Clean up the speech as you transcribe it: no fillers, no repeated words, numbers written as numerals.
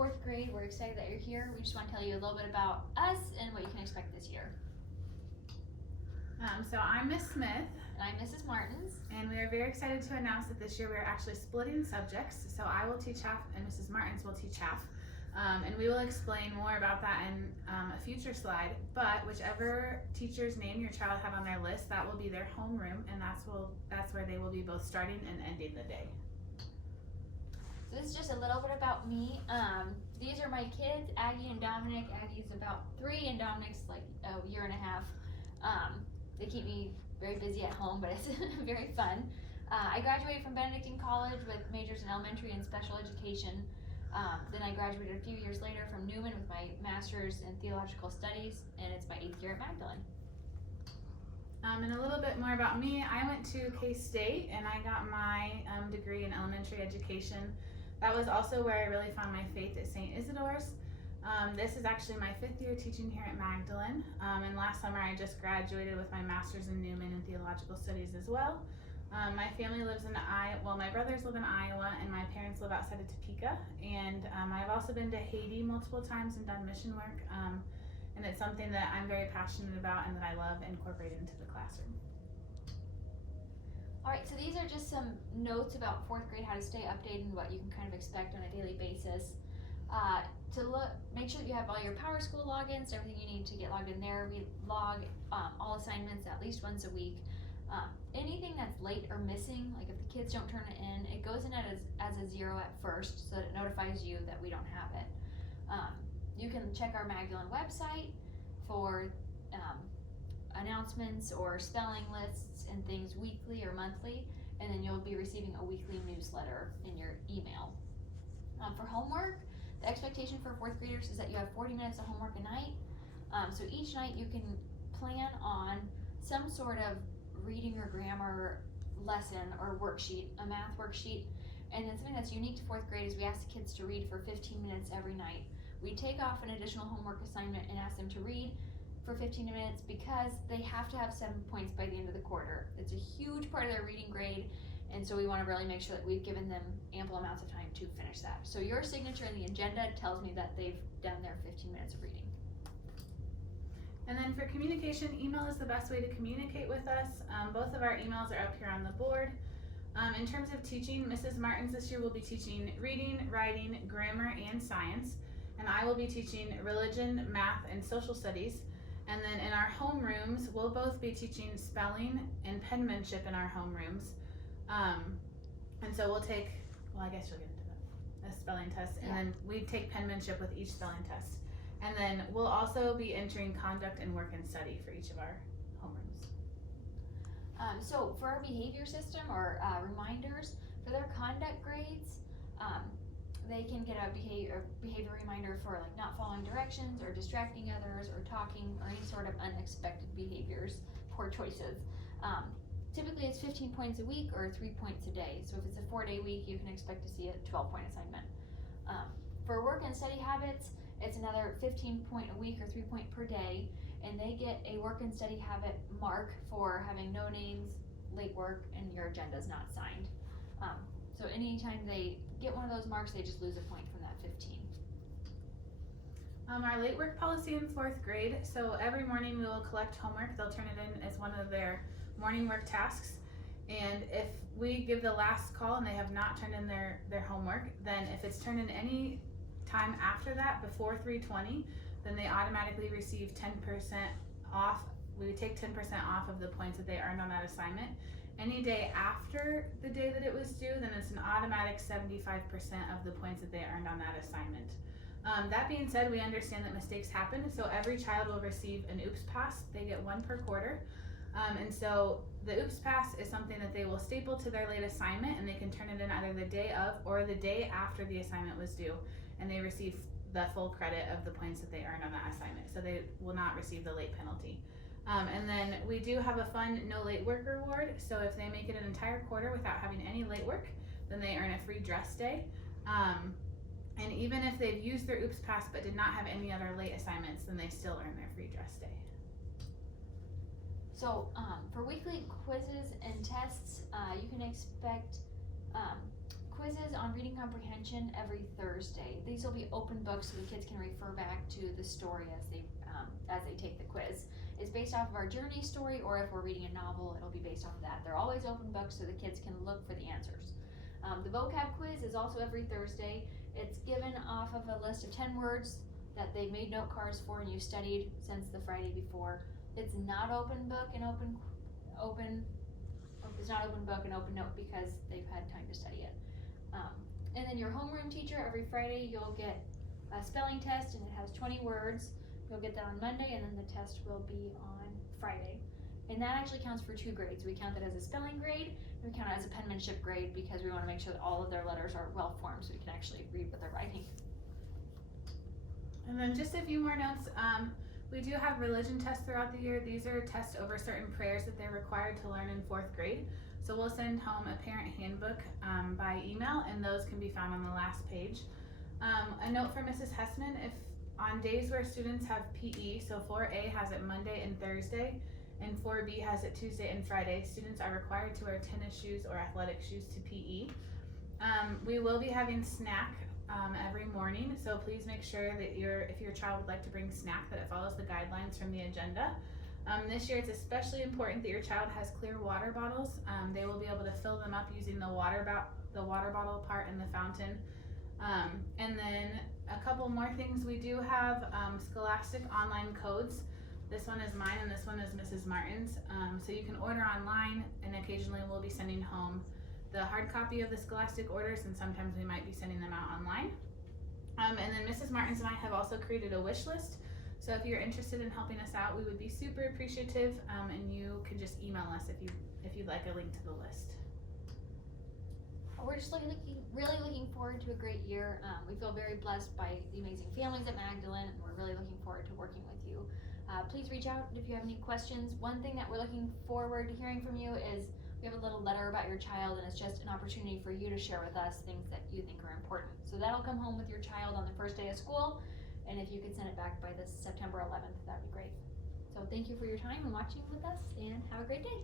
fourth grade. We're excited that you're here. We just want to tell you a little bit about us and what you can expect this year. So I'm Miss Smith. And I'm Mrs. Martens. And we are very excited to announce that this year we are actually splitting subjects. So I will teach half and Mrs. Martens will teach half. And we will explain more about that in a future slide. But whichever teacher's name your child had on their list, that will be their homeroom, and that's where they will be both starting and ending the day. So this is just a little bit about me. These are my kids, Aggie and Dominic. Aggie's about 3 and Dominic's like a year and a half. They keep me very busy at home, but it's very fun. I graduated from Benedictine College with majors in elementary and special education. Then I graduated a few years later from Newman with my master's in theological studies, and it's my 8th year at Magdalen. And a little bit more about me. I went to K-State and I got my degree in elementary education. That was also where I really found my faith at St. Isidore's. This is actually my 5th year teaching here at Magdalen. And last summer I just graduated with my master's in Newman in theological studies as well. My family lives in Iowa. Well, my brothers live in Iowa and my parents live outside of Topeka. And I've also been to Haiti multiple times and done mission work. And it's something that I'm very passionate about and that I love incorporating into the classroom. Alright, so these are just some notes about 4th grade, how to stay updated and what you can kind of expect on a daily basis. Make sure that you have all your PowerSchool logins, everything you need to get logged in there. We log all assignments at least once a week. Anything that's late or missing, like if the kids don't turn it in, it goes in as a 0 at first so that it notifies you that we don't have it. You can check our Magdalen website for announcements or spelling lists and things weekly or monthly, and then you'll be receiving a weekly newsletter in your email. For homework, the expectation for 4th graders is that you have 40 minutes of homework a night. So each night you can plan on some sort of reading or grammar lesson or worksheet, a math worksheet. And then something that's unique to 4th grade is we ask the kids to read for 15 minutes every night. We take off an additional homework assignment and ask them to read for 15 minutes because they have to have 7 points by the end of the quarter. It's a huge part of their reading grade, and so we want to really make sure that we've given them ample amounts of time to finish that. So your signature in the agenda tells me that they've done their 15 minutes of reading. And then for communication, email is the best way to communicate with us. Both of our emails are up here on the board. In terms of teaching, Mrs. Martens this year will be teaching reading, writing, grammar, and science. And I will be teaching religion, math, and social studies. And then in our homerooms, we'll both be teaching spelling and penmanship in our homerooms. And so we'll take, well, I guess you'll get into a spelling test, and then we take penmanship with each spelling test. And then we'll also be entering conduct and work and study for each of our homerooms. So for our behavior system or reminders, for their conduct grades, they can get a behavior reminder for like not following directions or distracting others or talking or any sort of unexpected behaviors, poor choices. Typically it's 15 points a week or 3 points a day. So if it's a 4-day week, you can expect to see a 12-point assignment. For work and study habits, it's another 15 point a week or 3 point per day, and they get a work and study habit mark for having no names, late work, and your agenda is not signed. So anytime they get one of those marks, they just lose a point from that 15. Our late work policy in 4th grade, so every morning we will collect homework. They'll turn it in as one of their morning work tasks. And if we give the last call and they have not turned in their homework, then if it's turned in any time after that, before 3:20, then they automatically receive 10% off. We take 10% off of the points that they earned on that assignment. Any day after the day that it was due, then it's an automatic 75% of the points that they earned on that assignment. That being said, we understand that mistakes happen, so every child will receive an OOPS pass. They get 1 per quarter. And so the OOPS pass is something that they will staple to their late assignment, and they can turn it in either the day of or the day after the assignment was due, and they receive the full credit of the points that they earned on that assignment, so they will not receive the late penalty. And then we do have a fun no late work reward, so if they make it an entire quarter without having any late work, then they earn a free dress day. And even if they've used their OOPS pass but did not have any other late assignments, then they still earn their free dress day. So for weekly quizzes and tests, you can expect quizzes on reading comprehension every Thursday. These will be open books so the kids can refer back to the story as they take the quiz. It's based off of our journey story, or if we're reading a novel, it'll be based off of that. They're always open books so the kids can look for the answers. The vocab quiz is also every Thursday. It's given off of a list of 10 words that they made note cards for and you studied since the Friday before. It's not open book and open note because they've had time to study it. And then your homeroom teacher, every Friday you'll get a spelling test and it has 20 words. You'll get that on Monday and then the test will be on Friday. And that actually counts for 2 grades. We count it as a spelling grade and we count it as a penmanship grade because we want to make sure that all of their letters are well formed so we can actually read what they're writing. And then just a few more notes. We do have religion tests throughout the year. These are tests over certain prayers that they're required to learn in 4th grade. So we'll send home a parent handbook by email, and those can be found on the last page. A note for Mrs. Hessman, if on days where students have PE, so 4A has it Monday and Thursday, and 4B has it Tuesday and Friday, students are required to wear tennis shoes or athletic shoes to PE. We will be having snack every morning, so please make sure that if your child would like to bring snack, that it follows the guidelines from the agenda. This year it's especially important that your child has clear water bottles. They will be able to fill them up using the water bottle part in the fountain. And then a couple more things. We do have Scholastic online codes. This one is mine and this one is Mrs. Martens. So you can order online, and occasionally we'll be sending home the hard copy of the Scholastic orders, and sometimes we might be sending them out online. And then Mrs. Martens and I have also created a wish list. So if you're interested in helping us out, we would be super appreciative, and you can just email us if you'd like a link to the list. We're just really looking forward to a great year. We feel very blessed by the amazing families at Magdalen, and we're really looking forward to working with you. Please reach out if you have any questions. One thing that we're looking forward to hearing from you is we have a little letter about your child, and it's just an opportunity for you to share with us things that you think are important. So that'll come home with your child on the first day of school, and if you could send it back by this September 11th, that'd be great. So thank you for your time and watching with us, and have a great day.